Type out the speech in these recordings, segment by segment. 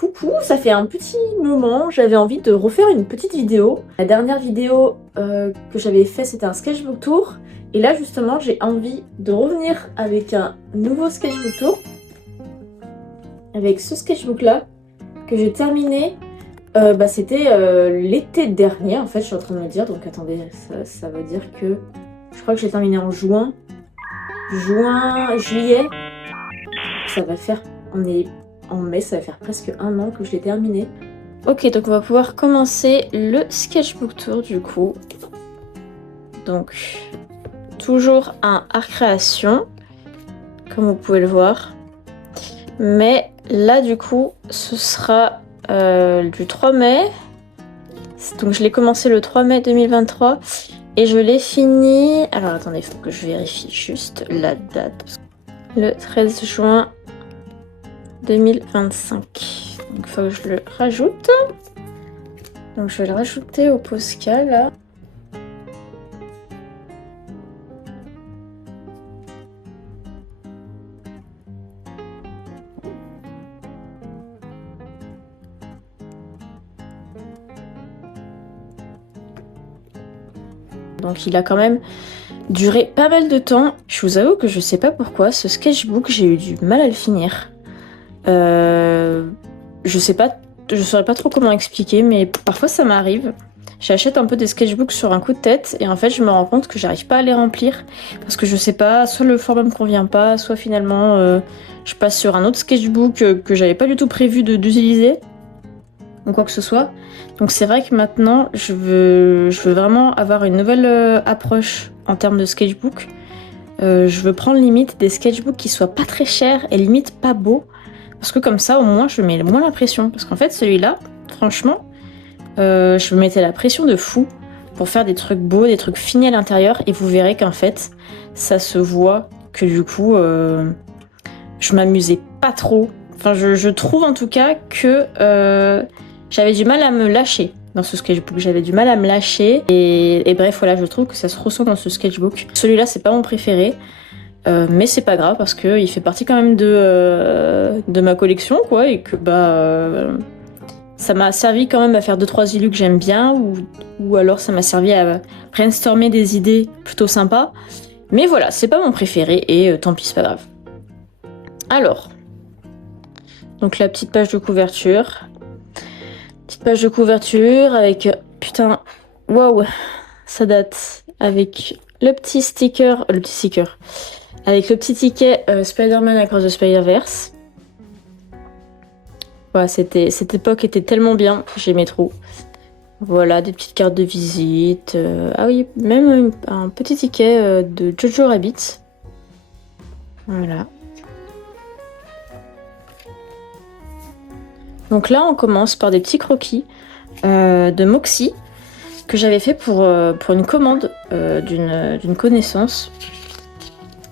coucou, ça fait un petit moment, j'avais envie de refaire une petite vidéo. La dernière vidéo que j'avais fait c'était un sketchbook tour. Et là justement j'ai envie de revenir avec un nouveau sketchbook tour. Avec ce sketchbook là que j'ai terminé. C'était l'été dernier en fait, je suis en train de me dire. Donc attendez, ça veut dire que je crois que j'ai terminé en juin, juillet. Ça va faire, on est en mai, ça va faire presque un an que je l'ai terminé. Ok, donc on va pouvoir commencer le sketchbook tour du coup. Donc, toujours un art création, comme vous pouvez le voir. Mais là du coup, ce sera du 3 mai. Donc je l'ai commencé le 3 mai 2023. Et je l'ai fini... Alors attendez, il faut que je vérifie juste la date. Le 13 juin 2025. Donc il faut que je le rajoute. Donc je vais le rajouter au Posca là. Donc il a quand même duré pas mal de temps. Je vous avoue que je sais pas pourquoi ce sketchbook j'ai eu du mal à le finir. Je sais pas, je saurais pas trop comment expliquer, mais parfois ça m'arrive. J'achète un peu des sketchbooks sur un coup de tête et en fait je me rends compte que j'arrive pas à les remplir parce que je sais pas, soit le format me convient pas, soit finalement je passe sur un autre sketchbook que j'avais pas du tout prévu d'utiliser ou quoi que ce soit. Donc c'est vrai que maintenant je veux vraiment avoir une nouvelle approche en termes de sketchbook. Je veux prendre limite des sketchbooks qui soient pas très chers et limite pas beaux. Parce que comme ça, au moins, je mets moins la pression. Parce qu'en fait, celui-là, franchement, je me mettais la pression de fou pour faire des trucs beaux, des trucs finis à l'intérieur. Et vous verrez qu'en fait, ça se voit que du coup, je m'amusais pas trop. Enfin, je trouve en tout cas que j'avais du mal à me lâcher dans ce sketchbook. J'avais du mal à me lâcher. Et bref, voilà, je trouve que ça se ressent dans ce sketchbook. Celui-là, c'est pas mon préféré. Mais c'est pas grave parce qu'il fait partie quand même de ma collection quoi, et que ça m'a servi quand même à faire 2-3 illus que j'aime bien ou alors ça m'a servi à brainstormer des idées plutôt sympas. Mais voilà, c'est pas mon préféré et tant pis, c'est pas grave. Alors, donc la petite page de couverture. Petite page de couverture avec, putain, waouh, ça date, avec le petit sticker, avec le petit ticket Spider-Man Across the Spider-Verse. Voilà, cette époque était tellement bien, j'aimais trop. Voilà, des petites cartes de visite. Ah oui, même un petit ticket de Jojo Rabbit. Voilà. Donc là, on commence par des petits croquis de Moxie que j'avais fait pour une commande d'une connaissance.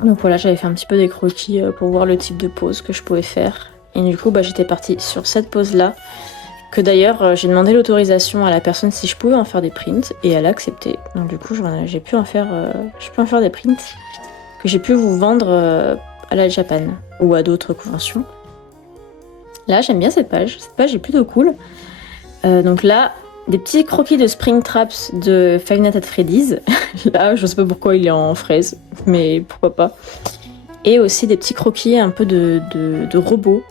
Donc voilà, j'avais fait un petit peu des croquis pour voir le type de pose que je pouvais faire. Et du coup, j'étais partie sur cette pose-là. Que d'ailleurs, j'ai demandé l'autorisation à la personne si je pouvais en faire des prints. Et elle a accepté. Donc du coup, j'ai pu en faire des prints que j'ai pu vous vendre à la Japan ou à d'autres conventions. Là, j'aime bien cette page. Cette page est plutôt cool. Donc là, des petits croquis de Springtraps de Five Nights at Freddy's. Là, je sais pas pourquoi il est en fraise, mais pourquoi pas. Et aussi des petits croquis un peu de robots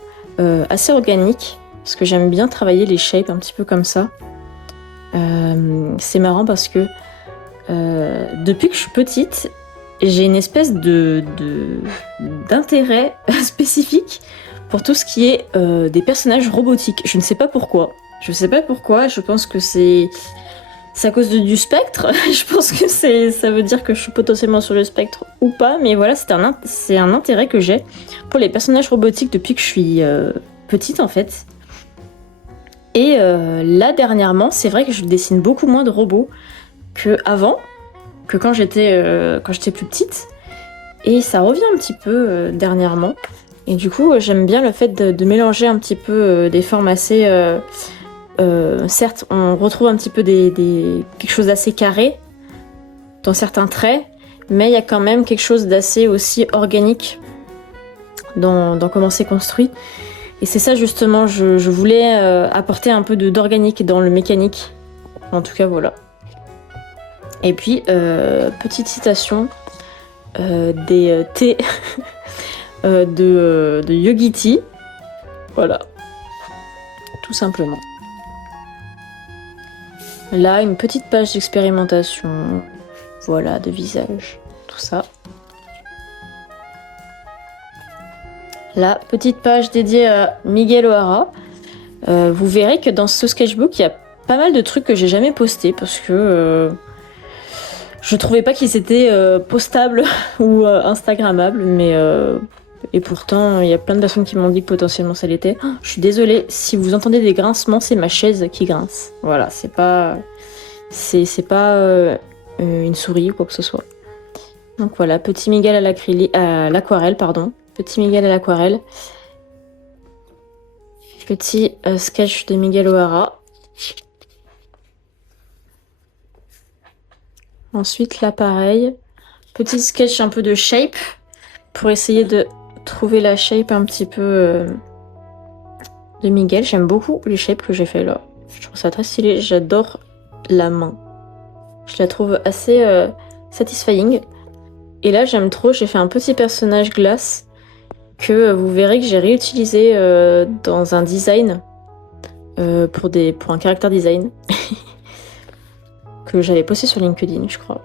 assez organiques, parce que j'aime bien travailler les shapes un petit peu comme ça. C'est marrant parce que depuis que je suis petite, j'ai une espèce d'intérêt spécifique pour tout ce qui est des personnages robotiques. Je ne sais pas pourquoi. Je pense que c'est à cause du spectre. Je pense que ça veut dire que je suis potentiellement sur le spectre ou pas. Mais voilà, c'est un intérêt que j'ai pour les personnages robotiques depuis que je suis petite en fait. Et là dernièrement, c'est vrai que je dessine beaucoup moins de robots qu'avant, que quand j'étais plus petite. Et ça revient un petit peu dernièrement. Et du coup, j'aime bien le fait de mélanger un petit peu des formes assez... certes, on retrouve un petit peu quelque chose d'assez carré dans certains traits, mais il y a quand même quelque chose d'assez aussi organique dans comment c'est construit. Et c'est ça justement, je voulais apporter un peu d'organique dans le mécanique. En tout cas, voilà. Et puis, petite citation des thés de Yogi Tea. Voilà. Tout simplement. Là, une petite page d'expérimentation. Voilà, de visage. Tout ça. Là, petite page dédiée à Miguel O'Hara. Vous verrez que dans ce sketchbook, il y a pas mal de trucs que j'ai jamais postés parce que je trouvais pas qu'ils étaient postables ou instagrammables, mais et pourtant il y a plein de personnes qui m'ont dit que potentiellement ça l'était. Oh, je suis désolée, si vous entendez des grincements, c'est ma chaise qui grince. Voilà, c'est pas une souris ou quoi que ce soit. Donc voilà, petit Miguel à l'aquarelle, pardon. Petit Miguel à l'aquarelle. Petit sketch de Miguel O'Hara. Ensuite, là, pareil. Petit sketch un peu de shape pour essayer de trouver la shape un petit peu de Miguel. J'aime beaucoup les shapes que j'ai fait là. Je trouve ça très stylé. J'adore la main. Je la trouve assez satisfying. Et là, j'aime trop. J'ai fait un petit personnage glace que vous verrez que j'ai réutilisé dans un design pour un caractère design que j'avais posté sur LinkedIn, je crois.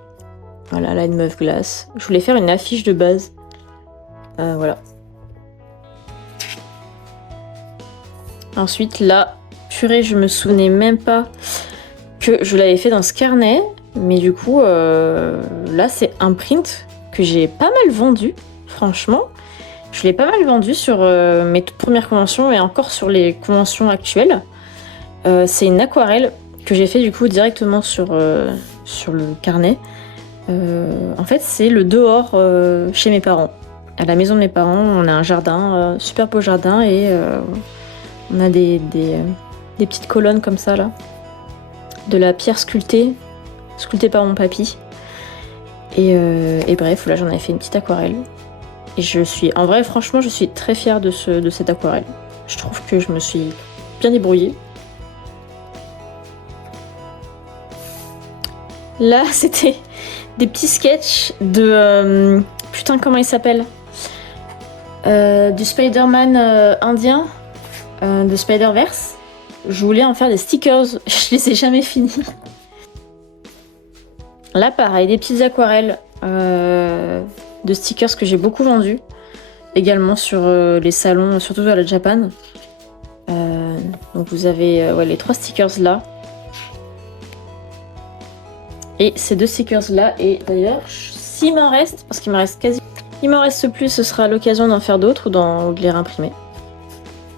Voilà, là, une meuf glace. Je voulais faire une affiche de base. Voilà. Ensuite, là, purée, je me souvenais même pas que je l'avais fait dans ce carnet. Mais du coup, là, c'est un print que j'ai pas mal vendu, franchement. Je l'ai pas mal vendu sur mes toutes premières conventions et encore sur les conventions actuelles. C'est une aquarelle que j'ai fait du coup directement sur le carnet. En fait, c'est le dehors chez mes parents. À la maison de mes parents, on a un jardin, super beau jardin, et on a des petites colonnes comme ça là. De la pierre sculptée par mon papy. Et bref, là j'en avais fait une petite aquarelle. Et en vrai, franchement, je suis très fière de cette aquarelle. Je trouve que je me suis bien débrouillée. Là, c'était des petits sketchs de... putain, comment il s'appelle du Spider-Man indien, de Spider-Verse. Je voulais en faire des stickers, je les ai jamais finis. Là, pareil, des petites aquarelles de stickers que j'ai beaucoup vendus. Également sur les salons, surtout à la Japan. Donc vous avez les 3 stickers là. Et ces 2 stickers là. Et d'ailleurs, s'il m'en reste, parce qu'il m'en reste quasi... Il m'en reste plus, ce sera l'occasion d'en faire d'autres ou de les réimprimer.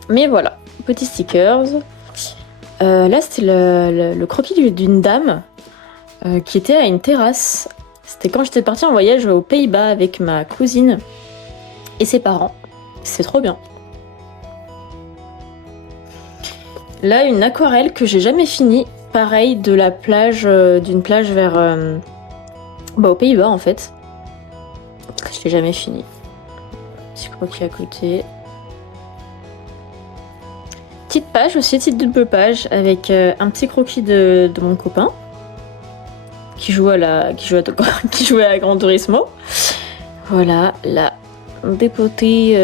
Mais voilà, petits stickers. Là, c'était le croquis d'une dame qui était à une terrasse. C'était quand j'étais partie en voyage aux Pays-Bas avec ma cousine et ses parents. C'est trop bien. Là, une aquarelle que j'ai jamais finie. Pareil, de la plage, d'une plage vers... aux Pays-Bas, en fait. Je l'ai jamais fini. Petit croquis à côté. Petite page aussi, petite double page, avec un petit croquis de mon copain. Qui jouait à Gran Turismo. Voilà, là, des petits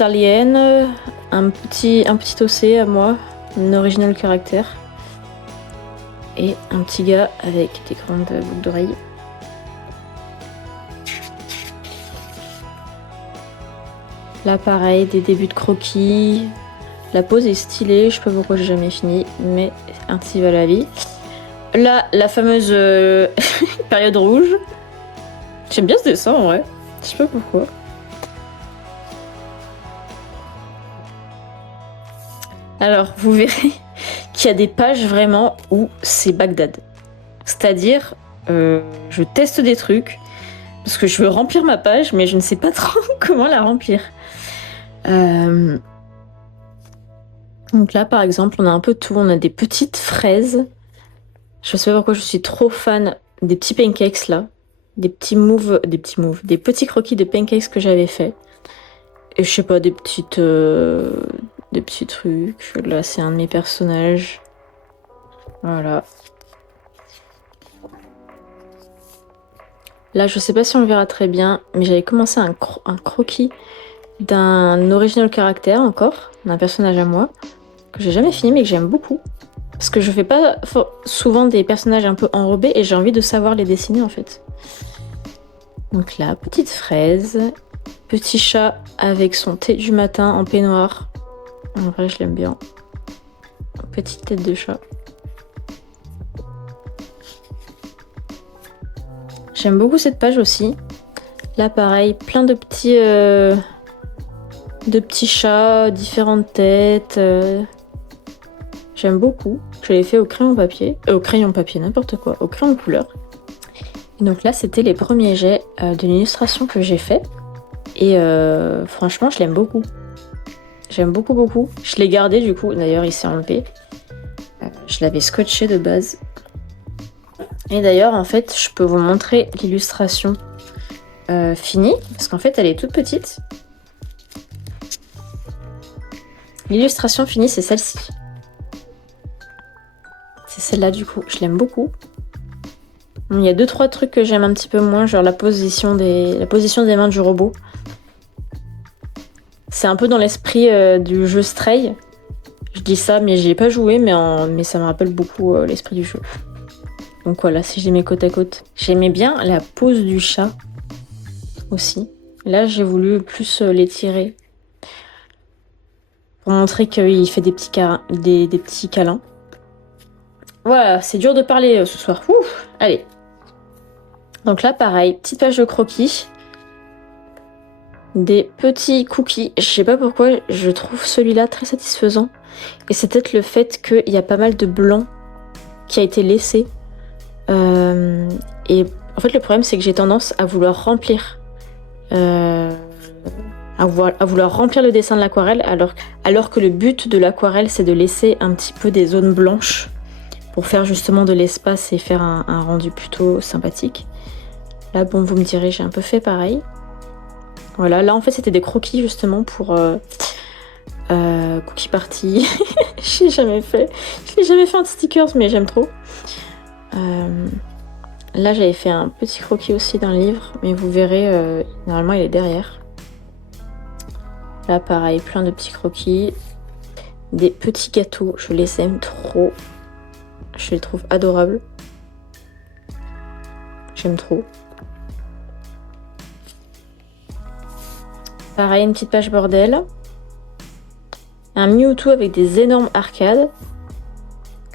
aliens, un petit OC à moi, un original caractère, et un petit gars avec des grandes boucles d'oreilles. Là, pareil, des débuts de croquis. La pose est stylée, je sais pas pourquoi j'ai jamais fini, mais un petit va la vie. Là, la fameuse période rouge. J'aime bien ce dessin en vrai. Je sais pas pourquoi. Alors, vous verrez qu'il y a des pages vraiment où c'est Bagdad. C'est-à-dire, je teste des trucs parce que je veux remplir ma page, mais je ne sais pas trop comment la remplir. Donc là, par exemple, on a un peu tout. On a des petites fraises. Je sais pas pourquoi je suis trop fan des petits pancakes là. Des petits croquis de pancakes que j'avais fait. Et je sais pas, des petites des petits trucs. Là, c'est un de mes personnages. Voilà. Là, je sais pas si on le verra très bien, mais j'avais commencé un croquis d'un original caractère encore, d'un personnage à moi, que j'ai jamais fini mais que j'aime beaucoup. Parce que je fais pas souvent des personnages un peu enrobés et j'ai envie de savoir les dessiner en fait. Donc là, petite fraise, petit chat avec son thé du matin en peignoir. En vrai, je l'aime bien. Petite tête de chat. J'aime beaucoup cette page aussi. Là, pareil, plein de petits chats, différentes têtes. J'aime beaucoup. Je l'ai fait au crayon papier. Au crayon papier, n'importe quoi. Au crayon de couleur. Et donc là, c'était les premiers jets de l'illustration que j'ai fait. Et franchement, je l'aime beaucoup. J'aime beaucoup, beaucoup. Je l'ai gardé du coup. D'ailleurs, il s'est enlevé. Je l'avais scotché de base. Et d'ailleurs, en fait, je peux vous montrer l'illustration finie. Parce qu'en fait, elle est toute petite. L'illustration finie, c'est celle-ci. C'est celle-là du coup. Je l'aime beaucoup. Il y a 2-3 trucs que j'aime un petit peu moins, genre la position des mains du robot. C'est un peu dans l'esprit du jeu Stray. Je dis ça, mais j'y ai pas joué, mais ça me rappelle beaucoup l'esprit du jeu. Donc voilà, si je les mets côte à côte. J'aimais bien la pose du chat aussi. Là, j'ai voulu plus l'étirer pour montrer qu'il fait des petits câlins. Voilà, c'est dur de parler ce soir. Ouf, allez. Donc là, pareil, petite page de croquis. Des petits cookies. Je sais pas pourquoi, je trouve celui-là très satisfaisant. Et c'est peut-être le fait qu'il y a pas mal de blanc qui a été laissé. Et en fait, le problème, c'est que j'ai tendance à vouloir remplir. À vouloir remplir le dessin de l'aquarelle, alors que le but de l'aquarelle, c'est de laisser un petit peu des zones blanches pour faire justement de l'espace et faire un rendu plutôt sympathique. Là, bon, vous me direz, j'ai un peu fait pareil. Voilà, là en fait c'était des croquis justement pour Cookie Party. Je l'ai jamais fait. Je l'ai jamais fait en stickers, mais j'aime trop. Là j'avais fait un petit croquis aussi d'un livre, mais vous verrez, normalement il est derrière. Là pareil, plein de petits croquis. Des petits gâteaux, je les aime trop. Je les trouve adorables. J'aime trop. Pareil, une petite page bordel. Un Mewtwo avec des énormes arcades.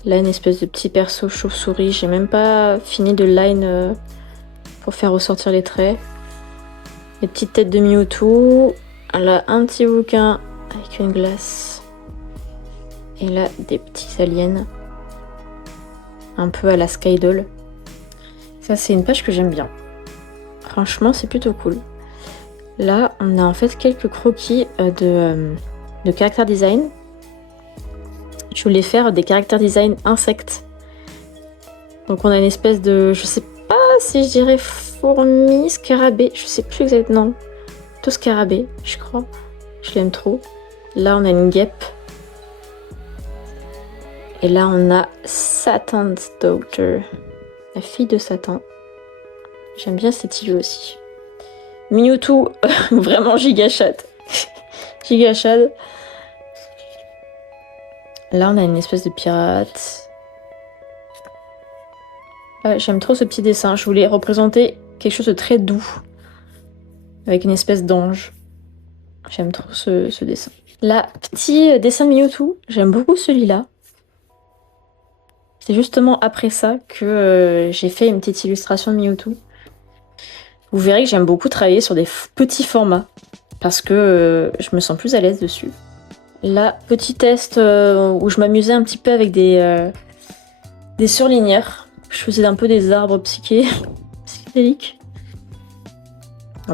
Là, une espèce de petit perso chauve-souris. J'ai même pas fini de line pour faire ressortir les traits. Les petites têtes de Mewtwo. Là, un petit bouquin avec une glace. Et là, des petits aliens. Un peu à la Skydoll. Ça, c'est une page que j'aime bien. Franchement, c'est plutôt cool. Là, on a en fait quelques croquis de character design. Je voulais faire des character design insectes. Donc on a une espèce de, je sais pas si je dirais fourmi, scarabée, je sais plus exactement. Tout scarabée, je crois. Je l'aime trop. Là, on a une guêpe. Et là, on a Satan's Daughter, la fille de Satan. J'aime bien cette île aussi. Mewtwo, vraiment giga chat. Giga chat. Là, on a une espèce de pirate. J'aime trop ce petit dessin. Je voulais représenter quelque chose de très doux. Avec une espèce d'ange. J'aime trop ce dessin. Là, petit dessin de Mewtwo. J'aime beaucoup celui-là. C'est justement après ça que j'ai fait une petite illustration de Mewtwo. Vous verrez que j'aime beaucoup travailler sur des petits formats. Parce que je me sens plus à l'aise dessus. Là, petit test où je m'amusais un petit peu avec des surligneurs. Je faisais un peu des arbres psychédéliques.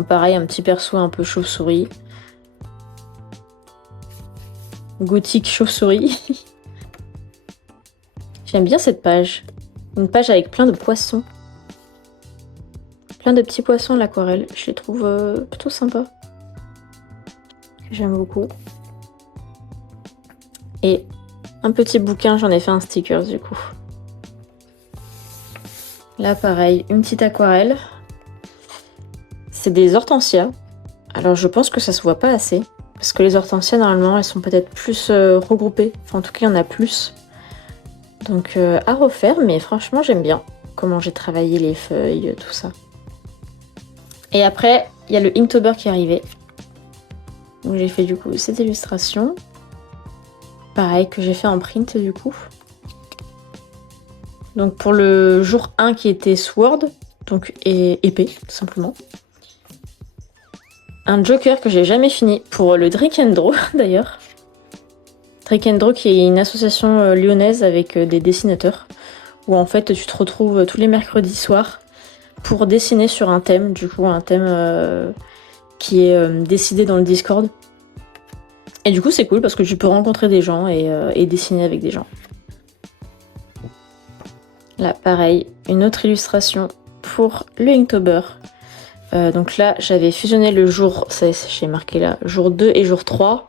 Pareil, un petit perso un peu chauve-souris. Gothique chauve-souris. J'aime bien cette page. Une page avec plein de poissons. Plein de petits poissons à l'aquarelle. Je les trouve plutôt sympas. J'aime beaucoup. Et un petit bouquin, j'en ai fait un sticker du coup. Là pareil, une petite aquarelle. C'est des hortensias. Alors je pense que ça se voit pas assez. Parce que les hortensias normalement elles sont peut-être plus regroupées. Enfin en tout cas il y en a plus. Donc à refaire, mais franchement j'aime bien comment j'ai travaillé les feuilles, tout ça. Et après, il y a le Inktober qui est arrivé. Donc j'ai fait du coup cette illustration. Pareil que j'ai fait en print du coup. Donc pour le jour 1 qui était Sword, donc épée tout simplement. Un Joker que j'ai jamais fini pour le Drink and Draw d'ailleurs. Drink and Draw qui est une association lyonnaise avec des dessinateurs. Où en fait tu te retrouves tous les mercredis soirs pour dessiner sur un thème. Du coup un thème qui est décidé dans le Discord. Et du coup c'est cool parce que tu peux rencontrer des gens et dessiner avec des gens. Là pareil, une autre illustration pour le Inktober. Donc là j'avais fusionné le jour, j'ai marqué là, jour 2 et jour 3.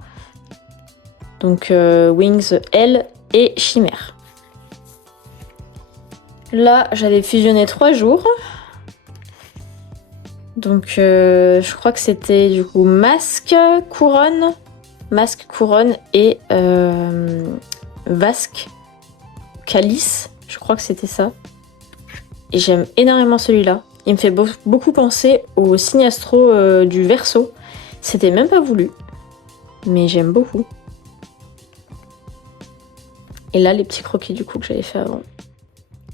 Donc Wings L et Chimère. Là j'avais fusionné 3 jours. Donc je crois que c'était du coup masque, couronne et vasque, calice, je crois que c'était ça. Et j'aime énormément celui-là. Il me fait beaucoup penser au signe astro du Verseau. C'était même pas voulu, mais j'aime beaucoup. Et là les petits croquis du coup que j'avais fait avant.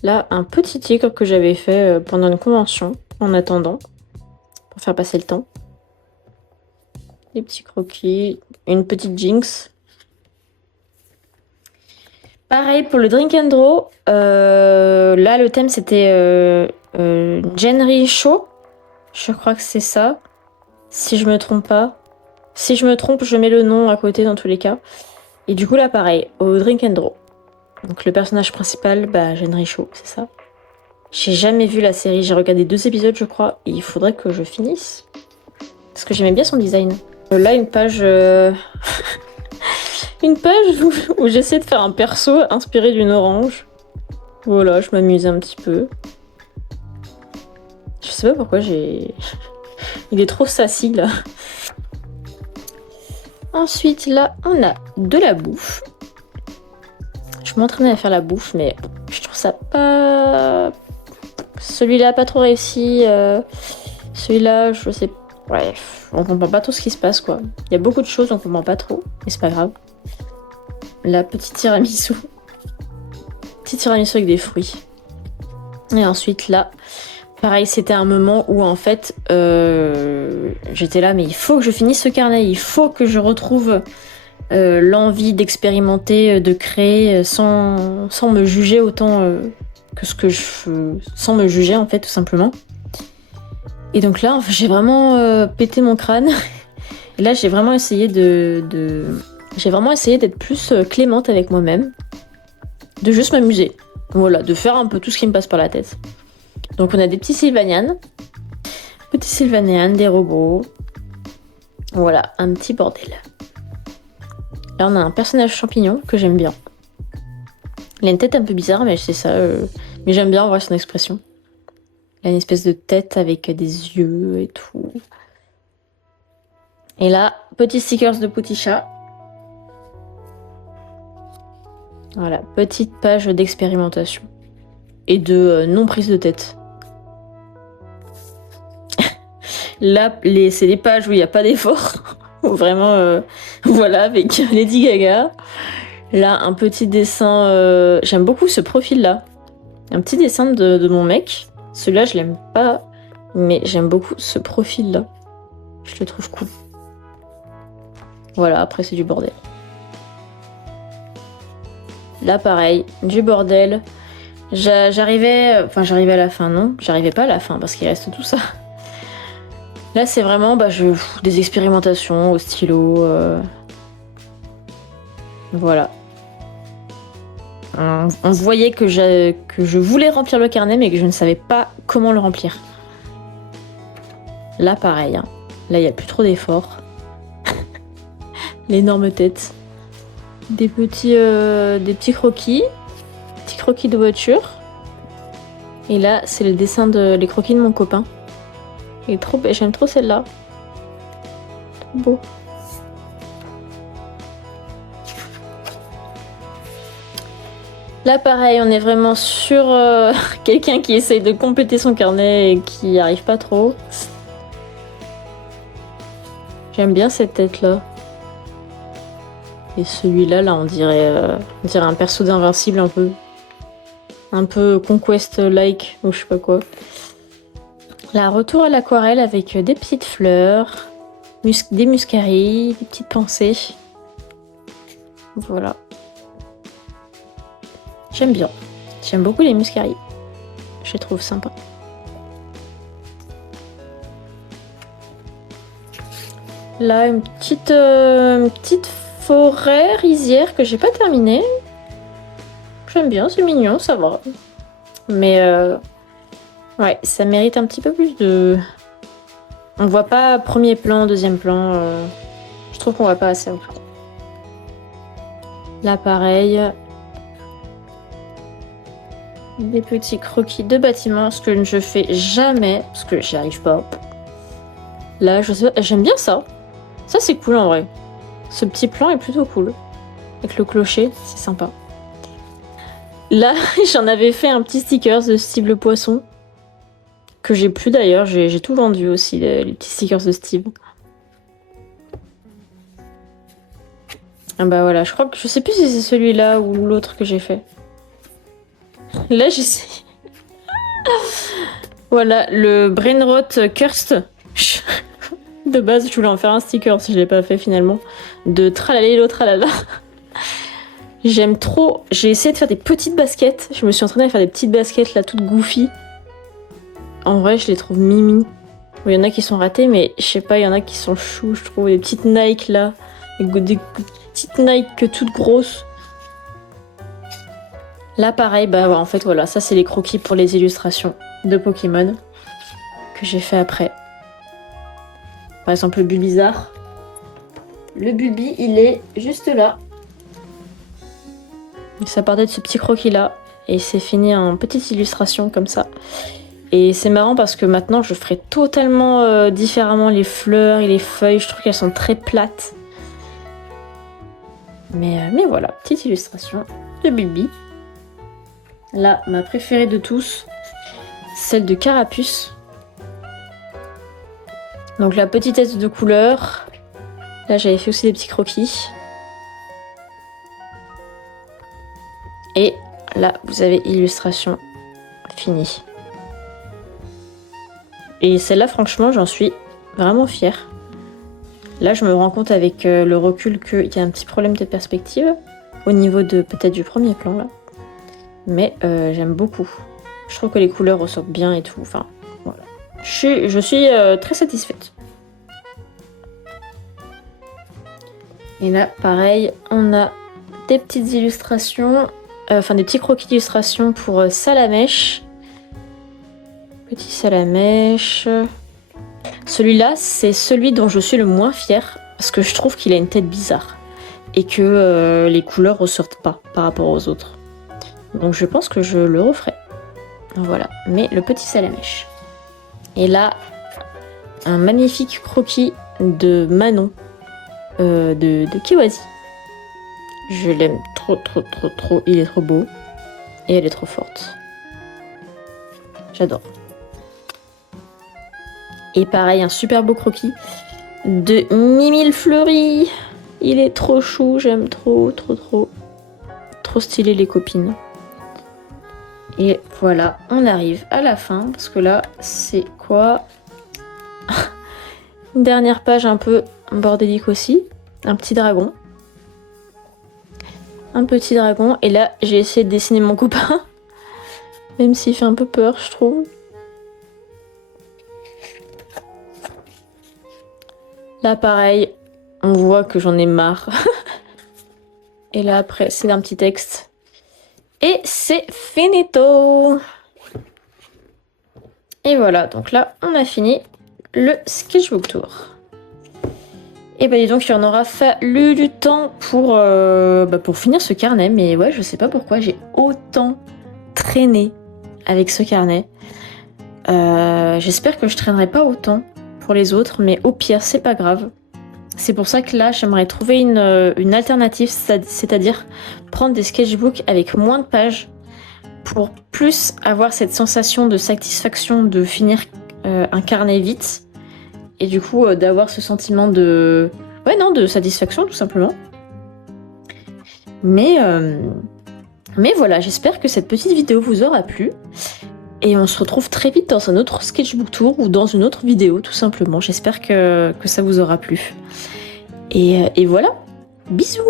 Là un petit tigre que j'avais fait pendant une convention en attendant. Pour faire passer le temps. Des petits croquis, une petite Jinx. Pareil pour le Drink and Draw. Là le thème c'était Genry Show. Je crois que c'est ça. Si je me trompe pas. Si je me trompe, je mets le nom à côté dans tous les cas. Et du coup là pareil, au Drink and Draw. Donc le personnage principal, Genry Show, c'est ça. J'ai jamais vu la série, j'ai regardé 2 épisodes je crois, et il faudrait que je finisse. Parce que j'aimais bien son design. Là une page... une page où j'essaie de faire un perso inspiré d'une orange. Voilà, je m'amuse un petit peu. Je sais pas pourquoi j'ai... Il est trop sassy là. Ensuite là, on a de la bouffe. Je m'entraînais à faire la bouffe, mais je trouve ça pas... Celui-là pas trop réussi. Celui-là, je sais... Bref, on comprend pas tout ce qui se passe quoi. Il y a beaucoup de choses, on comprend pas trop, mais c'est pas grave. La petite tiramisu. Petit tiramisu avec des fruits. Et ensuite là, pareil, c'était un moment où en fait, j'étais là, mais il faut que je finisse ce carnet, il faut que je retrouve l'envie d'expérimenter, de créer sans me juger autant que ce que sans me juger en fait tout simplement. Et donc là, j'ai vraiment pété mon crâne. Et là, j'ai vraiment essayé j'ai vraiment essayé d'être plus clémente avec moi-même, de juste m'amuser, voilà, de faire un peu tout ce qui me passe par la tête. Donc on a des petits Sylvanian, des robots, voilà, un petit bordel. Là on a un personnage champignon que j'aime bien. Il a une tête un peu bizarre, mais c'est ça, mais j'aime bien voir son expression. Il a une espèce de tête avec des yeux et tout. Et là, petit stickers de Poutichat. Voilà, petite page d'expérimentation. Et de non-prise de tête. Là, c'est les pages où il n'y a pas d'effort. Vraiment, voilà, avec Lady Gaga. Là, un petit dessin... J'aime beaucoup ce profil-là. Un petit dessin de mon mec. Celui-là, je l'aime pas. Mais j'aime beaucoup ce profil-là. Je le trouve cool. Voilà, après c'est du bordel. Là pareil, du bordel. J'arrivais à la fin, non, j'arrivais pas à la fin parce qu'il reste tout ça. Là c'est vraiment des expérimentations au stylo. Voilà. On voyait que je voulais remplir le carnet mais que je ne savais pas comment le remplir. Là pareil, hein. Là il n'y a plus trop d'efforts. L'énorme tête. des petits croquis. Petits croquis de voiture. Et là, c'est le dessin les croquis de mon copain. Il est trop, j'aime trop celle-là. Trop beau. Là, pareil, on est vraiment sur quelqu'un qui essaye de compléter son carnet et qui n'y arrive pas trop. J'aime bien cette tête-là. Et celui-là, là, on dirait un perso d'Invincible un peu. Un peu Conquest-like, ou je sais pas quoi. Là, retour à l'aquarelle avec des petites fleurs, des muscaries, des petites pensées. Voilà. J'aime bien. J'aime beaucoup les muscaries. Je les trouve sympas. Là, une petite forêt rizière que j'ai pas terminée. J'aime bien, c'est mignon, ça va. Mais ouais, ça mérite un petit peu plus de... On voit pas premier plan, deuxième plan. Je trouve qu'on voit pas assez. Là, pareil. Des petits croquis de bâtiments, ce que je fais jamais, parce que j'y arrive pas. Là, je sais pas, j'aime bien ça. Ça, c'est cool en vrai. Ce petit plan est plutôt cool. Avec le clocher, c'est sympa. Là, j'en avais fait un petit sticker de Steve le poisson. Que j'ai plus d'ailleurs, j'ai tout vendu aussi, les petits stickers de Steve. Ah bah voilà, je crois que je sais plus si c'est celui-là ou l'autre que j'ai fait. Là, j'essaie. Voilà, le Brainrot Cursed. De base, je voulais en faire un sticker si je l'ai pas fait finalement. De Tralalelo Tralala. J'aime trop. J'ai essayé de faire des petites baskets. Je me suis entraînée à faire des petites baskets là, toutes goofy. En vrai, je les trouve mimi. Il y en a qui sont ratés, mais je sais pas, il y en a qui sont chou, je trouve. Des petites Nike là. Des petites Nike toutes grosses. Là, pareil, bah en fait, voilà, ça c'est les croquis pour les illustrations de Pokémon que j'ai fait après. Par exemple, le Bulbizarre. Le Bulbi, il est juste là. Ça partait de ce petit croquis là. Et c'est fini en petite illustration comme ça. Et c'est marrant parce que maintenant, je ferai totalement différemment les fleurs et les feuilles. Je trouve qu'elles sont très plates. Mais voilà, petite illustration de Bulbi. Là, ma préférée de tous, celle de Carapuce. Donc la petitesse de couleur. Là, j'avais fait aussi des petits croquis. Et là, vous avez illustration finie. Et celle-là, franchement, j'en suis vraiment fière. Là, je me rends compte avec le recul qu'il y a un petit problème de perspective au niveau de peut-être du premier plan là. Mais j'aime beaucoup. Je trouve que les couleurs ressortent bien et tout. Enfin, voilà. Je suis très satisfaite. Et là, pareil, on a des petites illustrations, des petits croquis d'illustration pour Salamèche. Petit Salamèche. Celui-là, c'est celui dont je suis le moins fière parce que je trouve qu'il a une tête bizarre et que les couleurs ressortent pas par rapport aux autres. Donc je pense que je le referai. Voilà, mais le petit Salamèche. Et là, un magnifique croquis de Manon de Kiwazi. Je l'aime trop. Il est trop beau. Et elle est trop forte. J'adore. Et pareil, un super beau croquis de Mimile Fleury. Il est trop chou, j'aime trop. Trop stylé les copines. Et voilà, on arrive à la fin. Parce que là, c'est quoi? Une dernière page un peu bordélique aussi. Un petit dragon. Un petit dragon. Et là, j'ai essayé de dessiner mon copain. Même s'il fait un peu peur, je trouve. Là, pareil, on voit que j'en ai marre. Et là, après, c'est un petit texte. Et c'est finito! Et voilà, donc là, on a fini le sketchbook tour. Et bah dis donc, il en aura fallu du temps pour finir ce carnet. Mais ouais, je sais pas pourquoi j'ai autant traîné avec ce carnet. J'espère que je traînerai pas autant pour les autres, mais au pire, c'est pas grave. C'est pour ça que là, j'aimerais trouver une alternative, c'est-à-dire prendre des sketchbooks avec moins de pages pour plus avoir cette sensation de satisfaction de finir un carnet vite et du coup d'avoir ce sentiment de de satisfaction tout simplement. Mais voilà, j'espère que cette petite vidéo vous aura plu et on se retrouve très vite dans un autre sketchbook tour ou dans une autre vidéo tout simplement. J'espère que ça vous aura plu. Et voilà, bisous.